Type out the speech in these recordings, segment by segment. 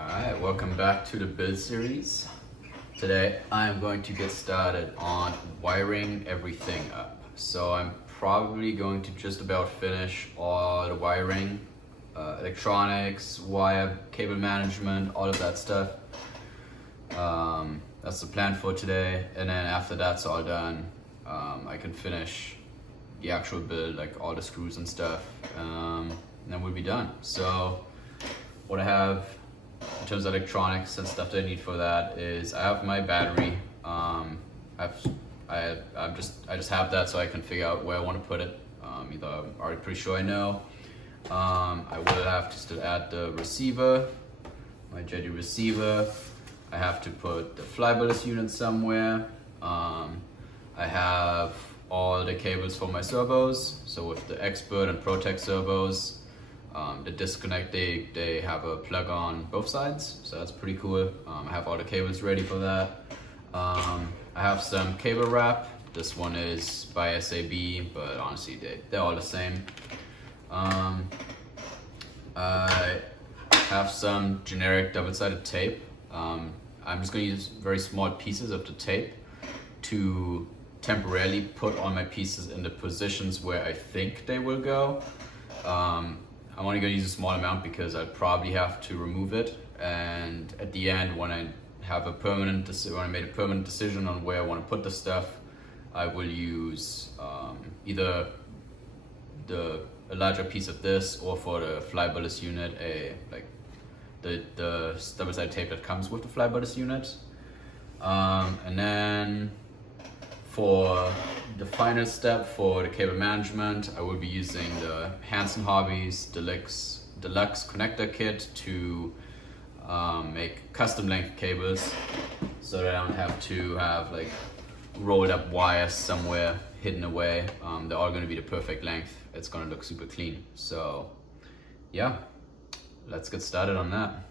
Alright, welcome back to the build series. Today I'm going to get started on wiring everything up. So I'm probably going to just about finish all the wiring, electronics, wire, cable management, all of that stuff. That's the plan for today, and then after that's all done, I can finish the actual build, like all the screws and stuff, and then we'll be done. So what I have in terms of electronics and stuff that I need for that is I have my battery. I just have that so I can figure out where I want to put it. Either I'm already pretty sure I know. I will have to still add the receiver, my Jetty receiver. I have to put the flybolus unit somewhere. I have all the cables for my servos. So with the Expert and Protect servos, the disconnect, they have a plug on both sides, so that's pretty cool. I have all the cables ready for that. I have some cable wrap. This one is by SAB, but honestly they're all the same. I have some generic double-sided tape. I'm just going to use very small pieces of the tape to temporarily put all my pieces in the positions where I think they will go. I'm only going to use a small amount because I'd probably have to remove it, and at the end, when I have a permanent when I made a permanent decision on where I want to put the stuff, I will use either a larger piece of this, or for the flybolus unit, the double-sided tape that comes with the flybolus unit, and then for the final step for the cable management, I will be using the Hanson Hobbies Deluxe connector kit to make custom length cables, so that I don't have to have like rolled up wires somewhere hidden away. They're all going to be the perfect length. It's going to look super clean. So yeah, let's get started on that.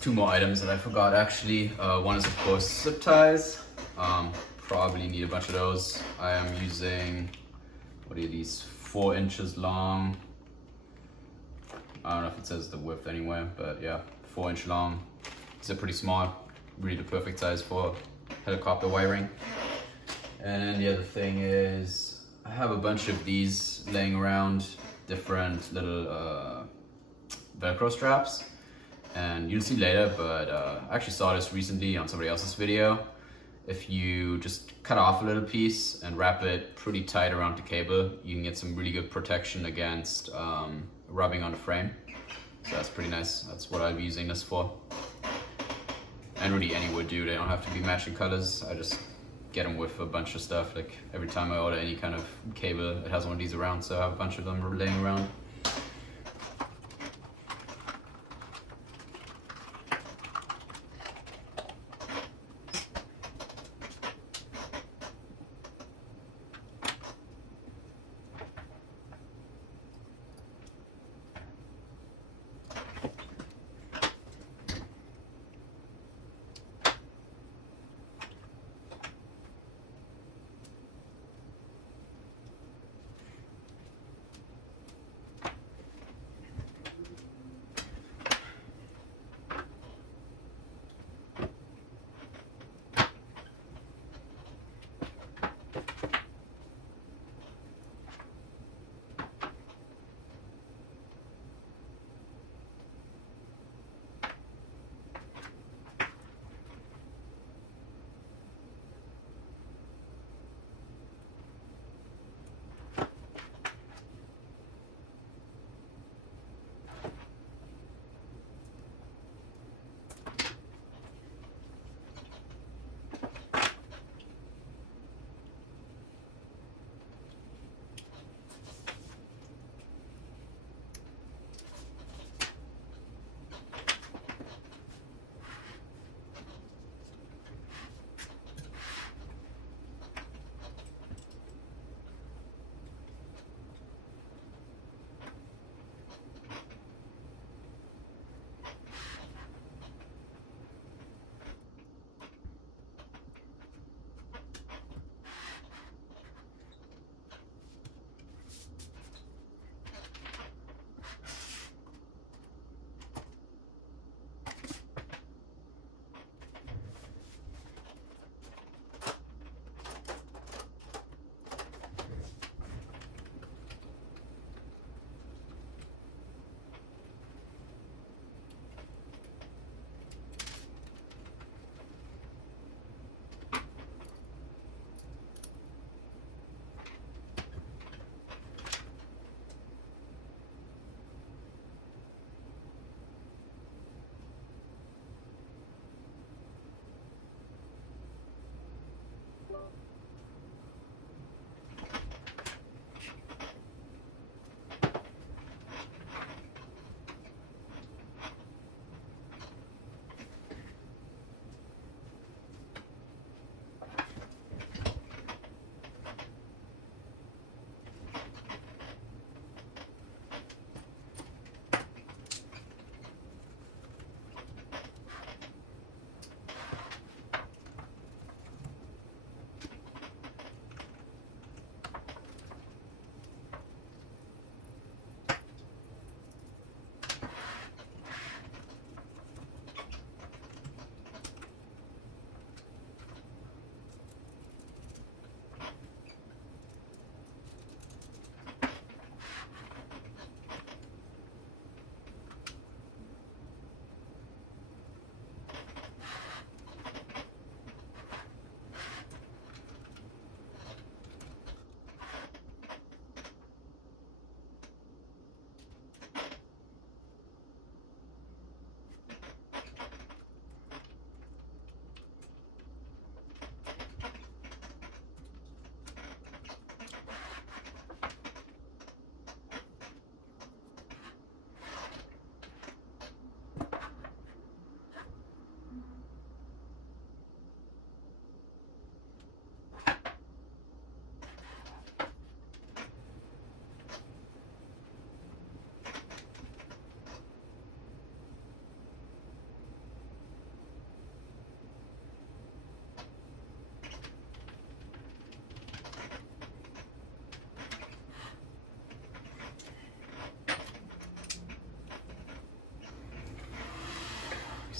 Two more items that I forgot actually. One is of course zip ties. Probably need a bunch of those. I am using, what are these, 4 inches long. I don't know if it says the width anywhere, but yeah, 4-inch long. These are pretty small, really the perfect size for helicopter wiring. And the other thing is, I have a bunch of these laying around, different little Velcro straps. And you'll see later, but I actually saw this recently on somebody else's video. If you just cut off a little piece and wrap it pretty tight around the cable, you can get some really good protection against rubbing on the frame. So that's pretty nice. That's what I'll be using this for. And really any would do. They don't have to be matching colors. I just get them with a bunch of stuff. Like every time I order any kind of cable, it has one of these around, so I have a bunch of them laying around.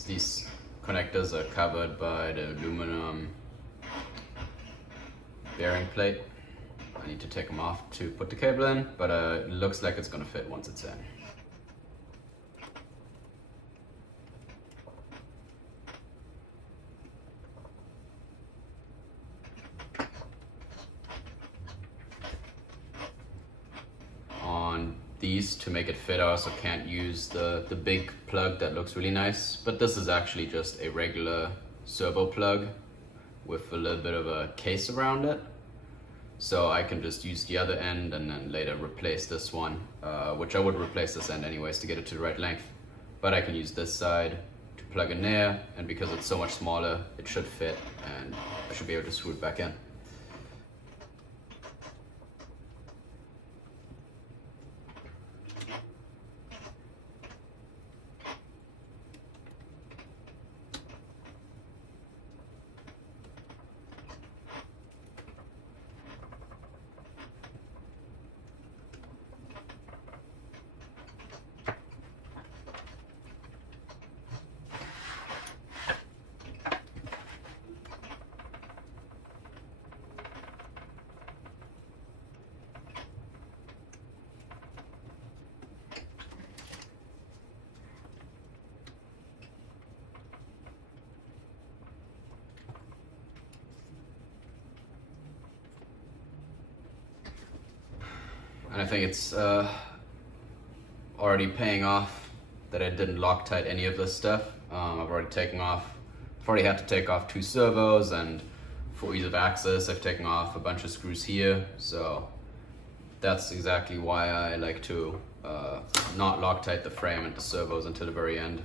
these connectors are covered by the aluminum bearing plate. I need to take them off to put the cable in, but it looks like it's gonna fit once it's in. On these, to make it fit, I also can't use the big plug that looks really nice, but this is actually just a regular servo plug with a little bit of a case around it. So I can just use the other end and then later replace this one, which I would replace this end anyways to get it to the right length. But I can use this side to plug in there, and because it's so much smaller, it should fit and I should be able to screw it back in. And I think it's already paying off that I didn't Loctite any of this stuff. I've already had to take off 2 servos, and for ease of access I've taken off a bunch of screws here, so that's exactly why I like to not Loctite the frame and the servos until the very end.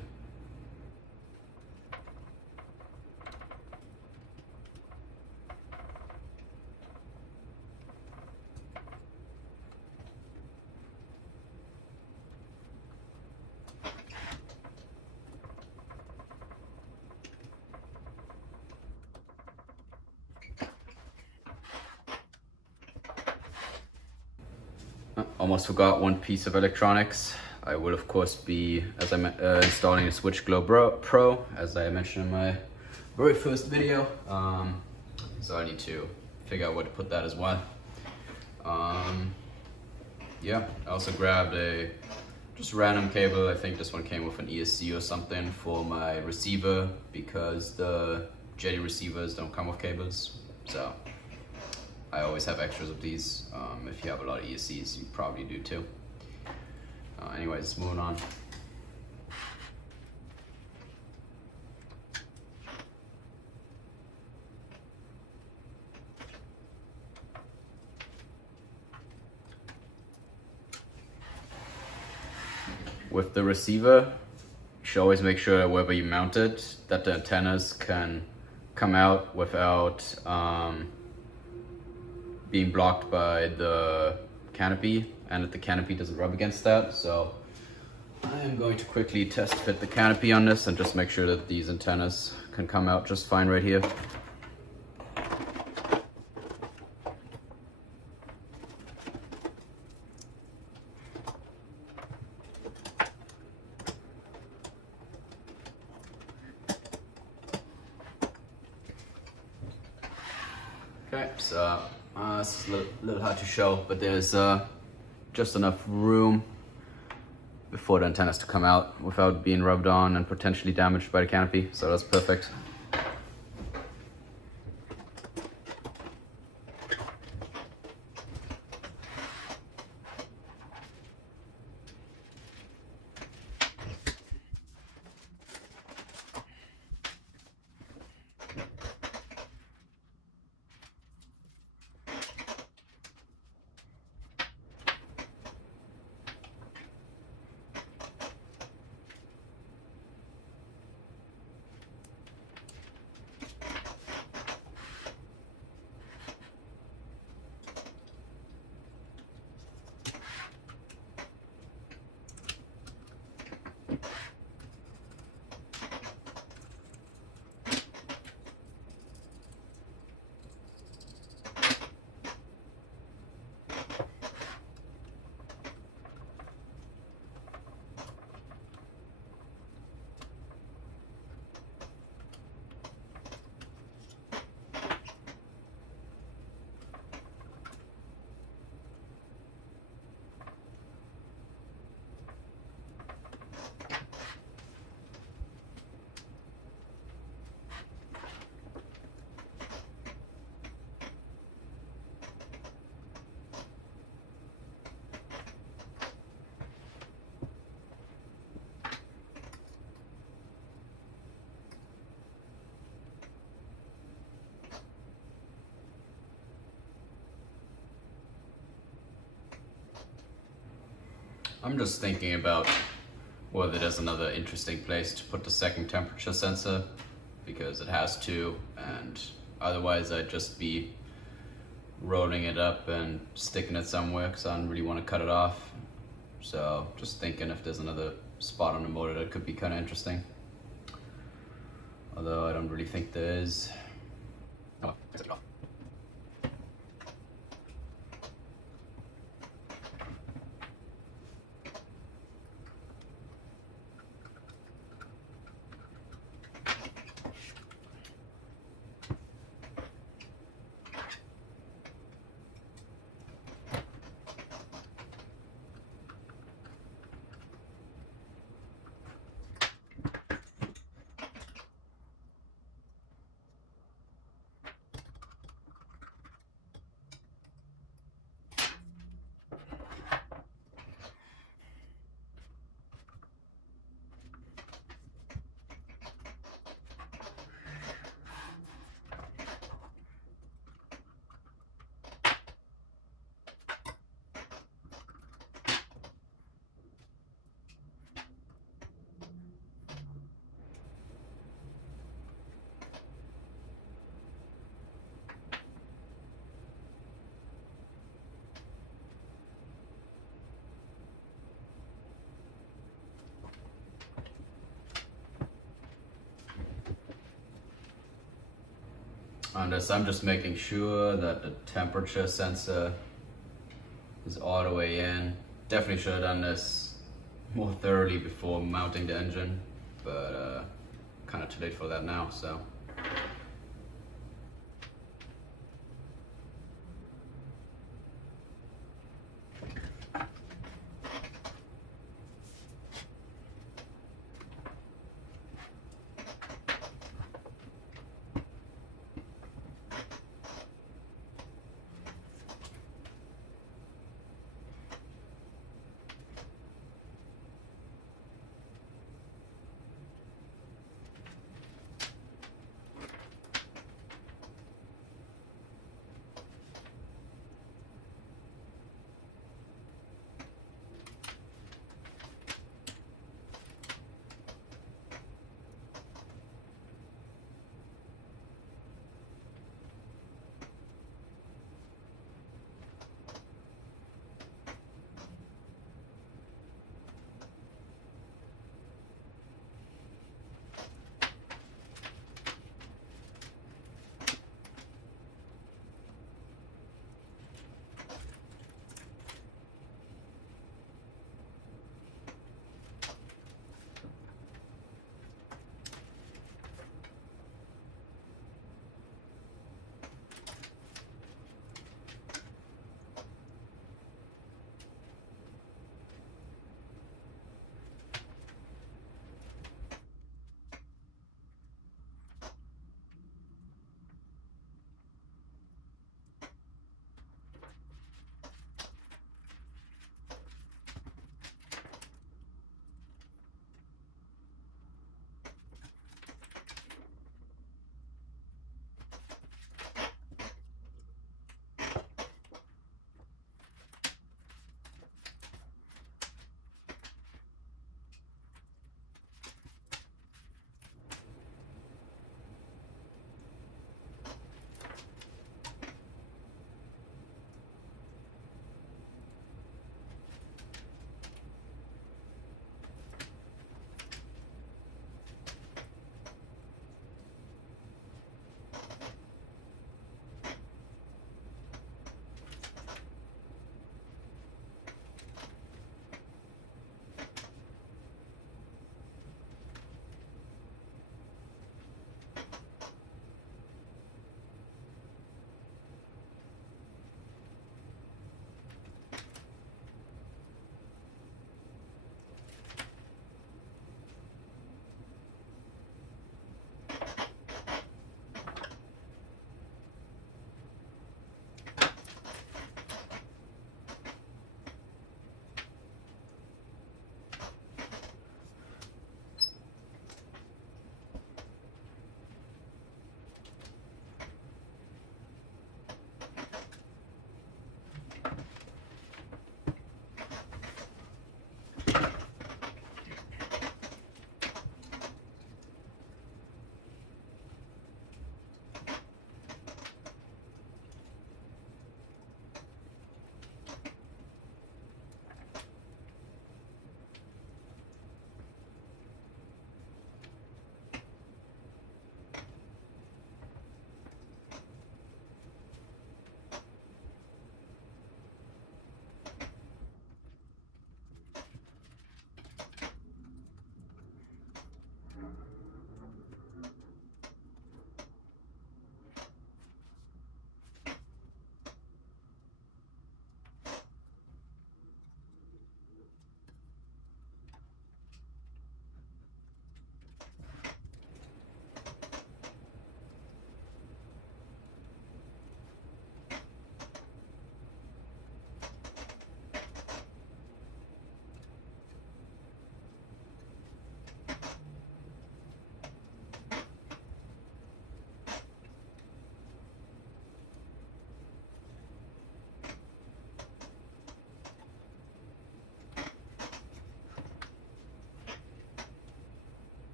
Almost forgot one piece of electronics. I will of course be installing a Switch Glow Pro, as I mentioned in my very first video. So I need to figure out where to put that as well. Yeah, I also grabbed a just random cable. I think this one came with an ESC or something for my receiver, because the Jetty receivers don't come with cables. So I always have extras of these. If you have a lot of ESCs, you probably do too. Anyways, moving on. With the receiver, you should always make sure that wherever you mount it, that the antennas can come out without being blocked by the canopy, and that the canopy doesn't rub against that. So I am going to quickly test fit the canopy on this and just make sure that these antennas can come out just fine right here. Okay, so this is a little hard to show, but there's just enough room for the antennas to come out without being rubbed on and potentially damaged by the canopy, so that's perfect. I'm just thinking about whether there's another interesting place to put the second temperature sensor, because it has to, and otherwise I'd just be rolling it up and sticking it somewhere because I don't really want to cut it off. So just thinking if there's another spot on the motor that could be kind of interesting. Although I don't really think there is. Oh, take it off. On this, I'm just making sure that the temperature sensor is all the way in. Definitely should have done this more thoroughly before mounting the engine, but kind of too late for that now, so.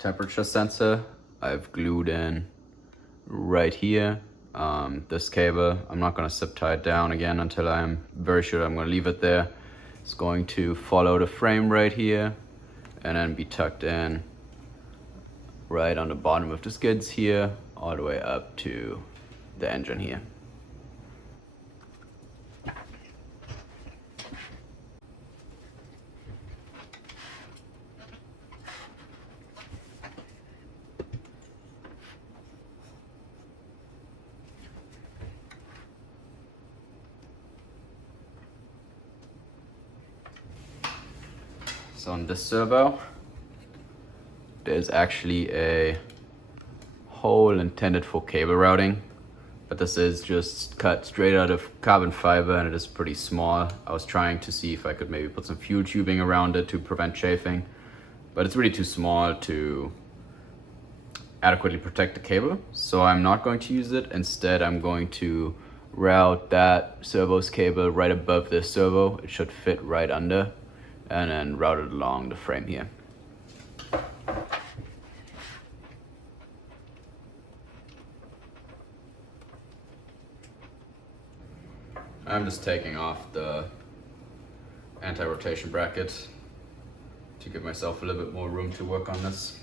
temperature sensor I've glued in right here. This cable, I'm not going to zip tie it down again until I'm very sure I'm going to leave it there. It's going to follow the frame right here and then be tucked in right on the bottom of the skids here, all the way up to the engine here. So on this servo, there's actually a hole intended for cable routing, but this is just cut straight out of carbon fiber and it is pretty small. I was trying to see if I could maybe put some fuel tubing around it to prevent chafing, but it's really too small to adequately protect the cable, so I'm not going to use it. Instead, I'm going to route that servo's cable right above this servo. It should fit right under, and then route it along the frame here. I'm just taking off the anti-rotation bracket to give myself a little bit more room to work on this.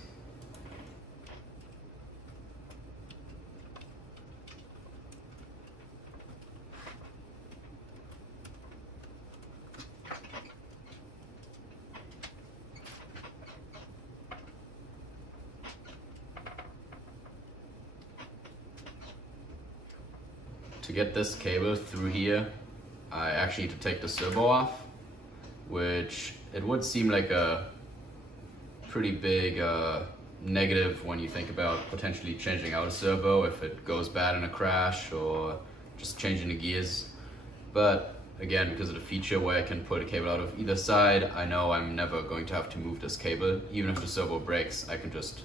To get this cable through here, I actually need to take the servo off, which it would seem like a pretty big negative when you think about potentially changing out a servo if it goes bad in a crash or just changing the gears. But again, because of the feature where I can put a cable out of either side, I know I'm never going to have to move this cable. Even if the servo breaks, I can just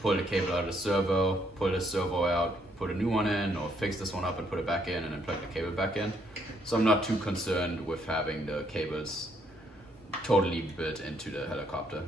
pull the cable out of the servo, pull the servo out, put a new one in, or fix this one up and put it back in and then plug the cable back in. So I'm not too concerned with having the cables totally built into the helicopter.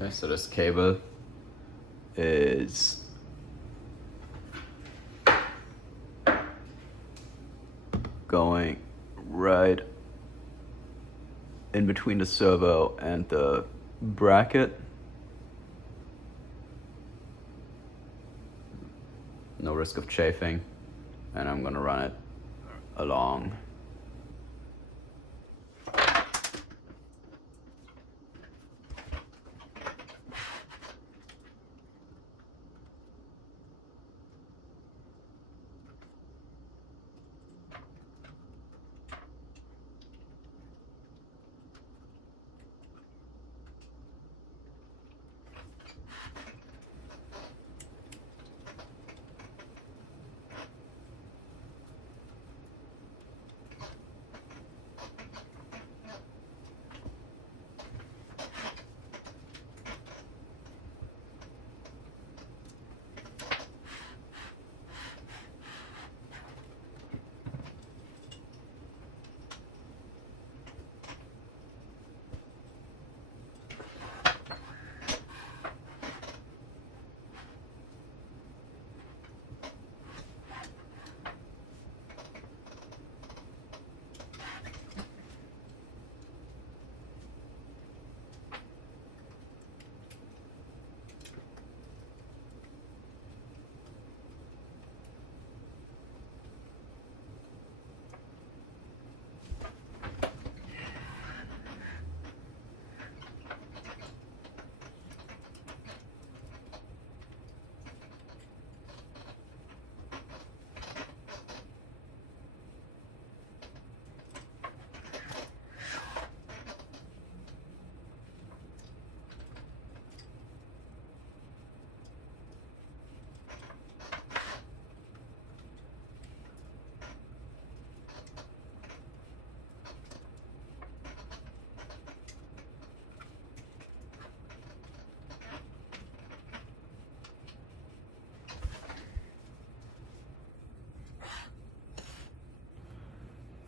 Okay, so this cable is going right in between the servo and the bracket. No risk of chafing, and I'm gonna run it along.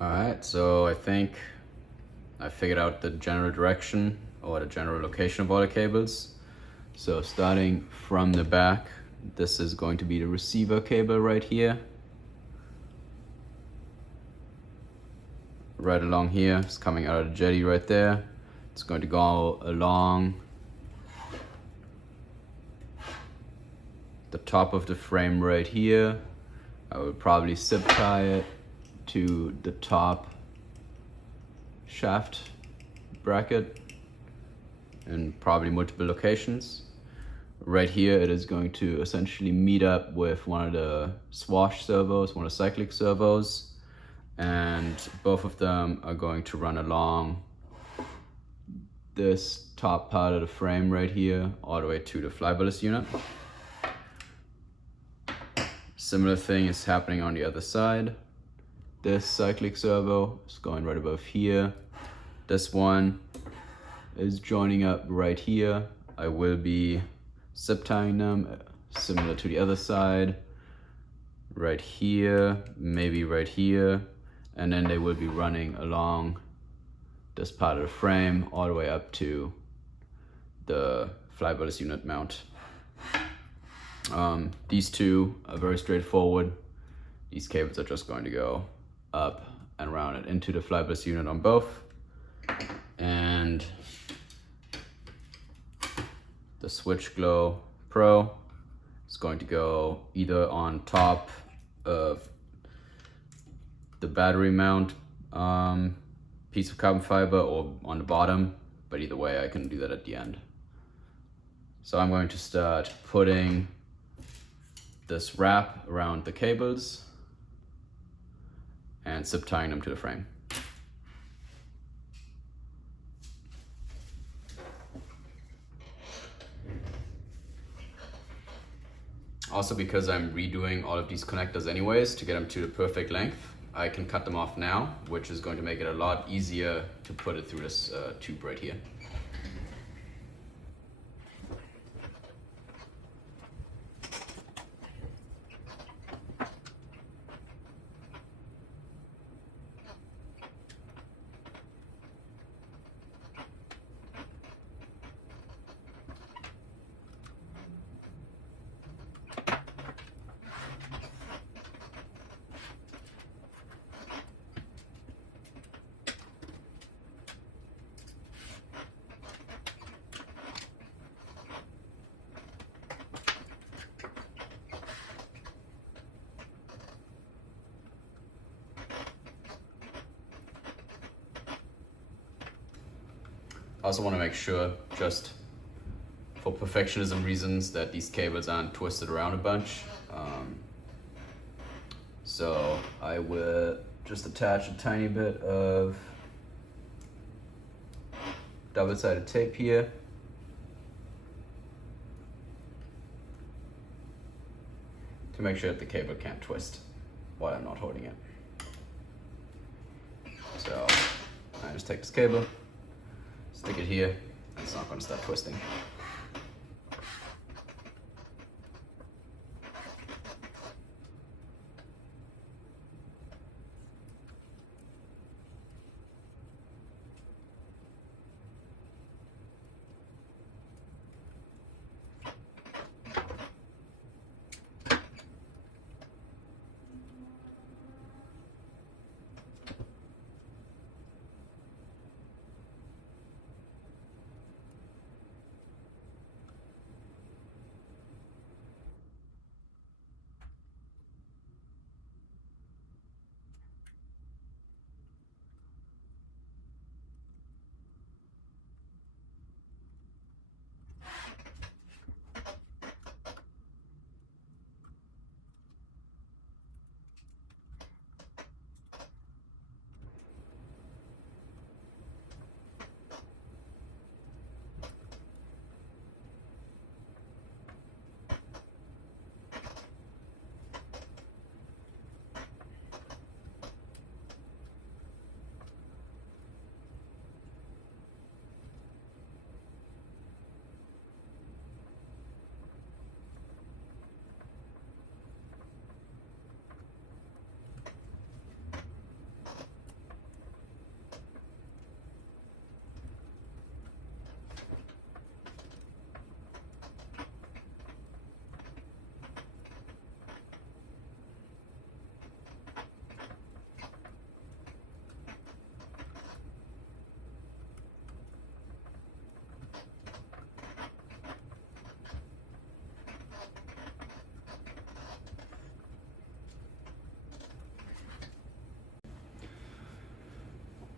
Alright, so I think I figured out the general direction or the general location of all the cables. So starting from the back, this is going to be the receiver cable right here. Right along here, it's coming out of the jetty right there. It's going to go along the top of the frame right here. I would probably zip tie it to the top shaft bracket in probably multiple locations. Right here it is going to essentially meet up with one of the swash servos, one of the cyclic servos, and both of them are going to run along this top part of the frame right here all the way to the flyballast unit. Similar thing is happening on the other side. This cyclic servo is going right above here. This one is joining up right here. I will be zip tying them similar to the other side. Right here, maybe right here. And then they will be running along this part of the frame all the way up to the flyballast unit mount. These two are very straightforward. These cables are just going to go up and around and into the flyballast unit on both. And the Switch Glow Pro is going to go either on top of the battery mount piece of carbon fiber or on the bottom, but either way I can do that at the end. So I'm going to start putting this wrap around the cables and zip tying them to the frame. Also, because I'm redoing all of these connectors anyways to get them to the perfect length, I can cut them off now, which is going to make it a lot easier to put it through this tube right here. I also want to make sure, just for perfectionism reasons, that these cables aren't twisted around a bunch. So I will just attach a tiny bit of double-sided tape here. To make sure that the cable can't twist while I'm not holding it. So I just take this cable, stick it here, and it's not going to start twisting.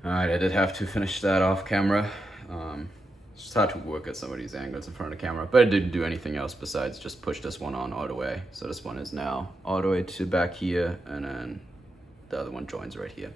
Alright, I did have to finish that off camera. It's just hard to work at some of these angles in front of the camera, but I didn't do anything else besides just push this one on all the way. So this one is now all the way to back here, and then the other one joins right here.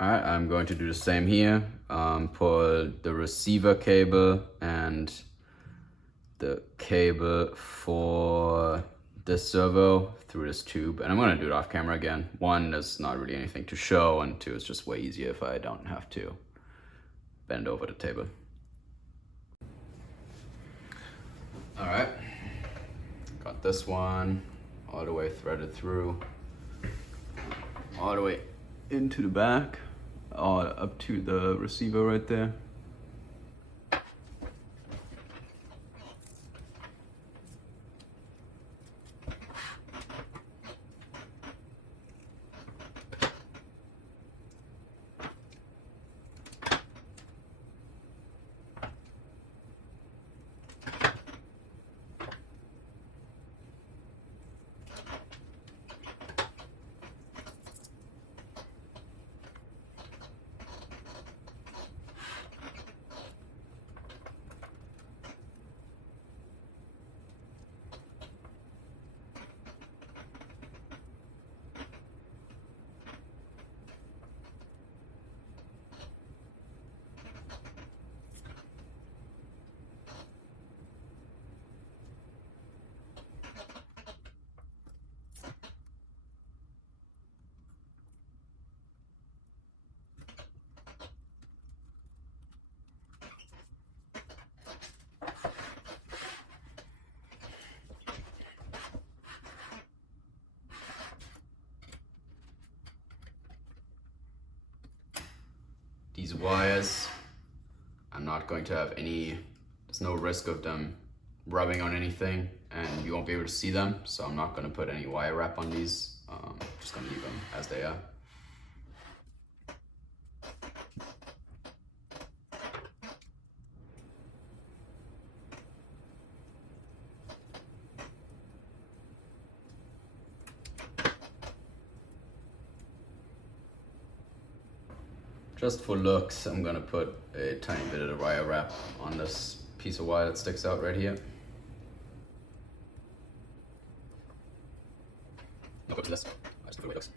Alright, I'm going to do the same here. Pull the receiver cable and the cable for this servo through this tube. And I'm going to do it off camera again. One, there's not really anything to show, and two, it's just way easier if I don't have to bend over the table. Alright, got this one all the way threaded through, all the way into the back, up to the receiver right there. These wires, I'm not going to have there's no risk of them rubbing on anything, and you won't be able to see them, so I'm not going to put any wire wrap on these. Just going to leave them as they are. Just for looks, I'm gonna put a tiny bit of the wire wrap on this piece of wire that sticks out right here. No, put less. I just put the way it looks.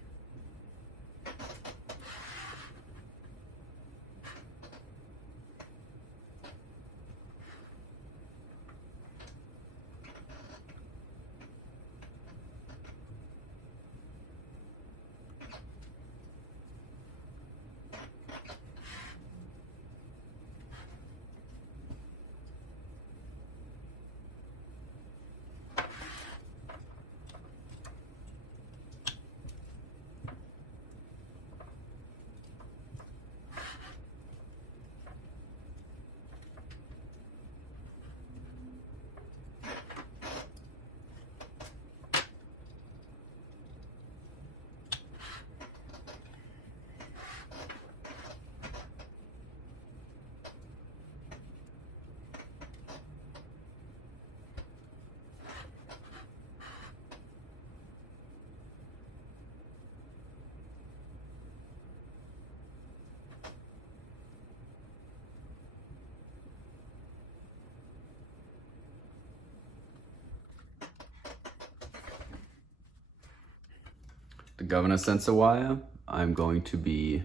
governor sensor wire, I'm going to be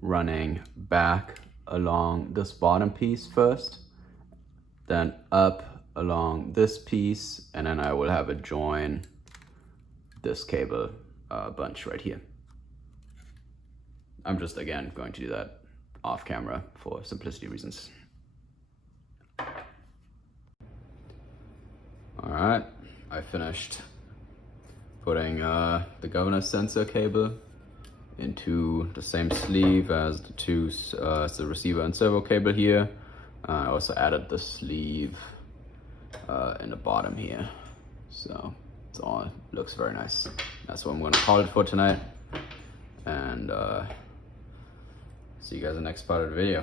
running back along this bottom piece first, then up along this piece, and then I will have it join this cable bunch right here. I'm just, again, going to do that off camera for simplicity reasons. All right, I finished putting the governor sensor cable into the same sleeve as the two, the receiver and servo cable here. I also added the sleeve in the bottom here. So it's all looks very nice. That's what I'm gonna call it for tonight. And see you guys in the next part of the video.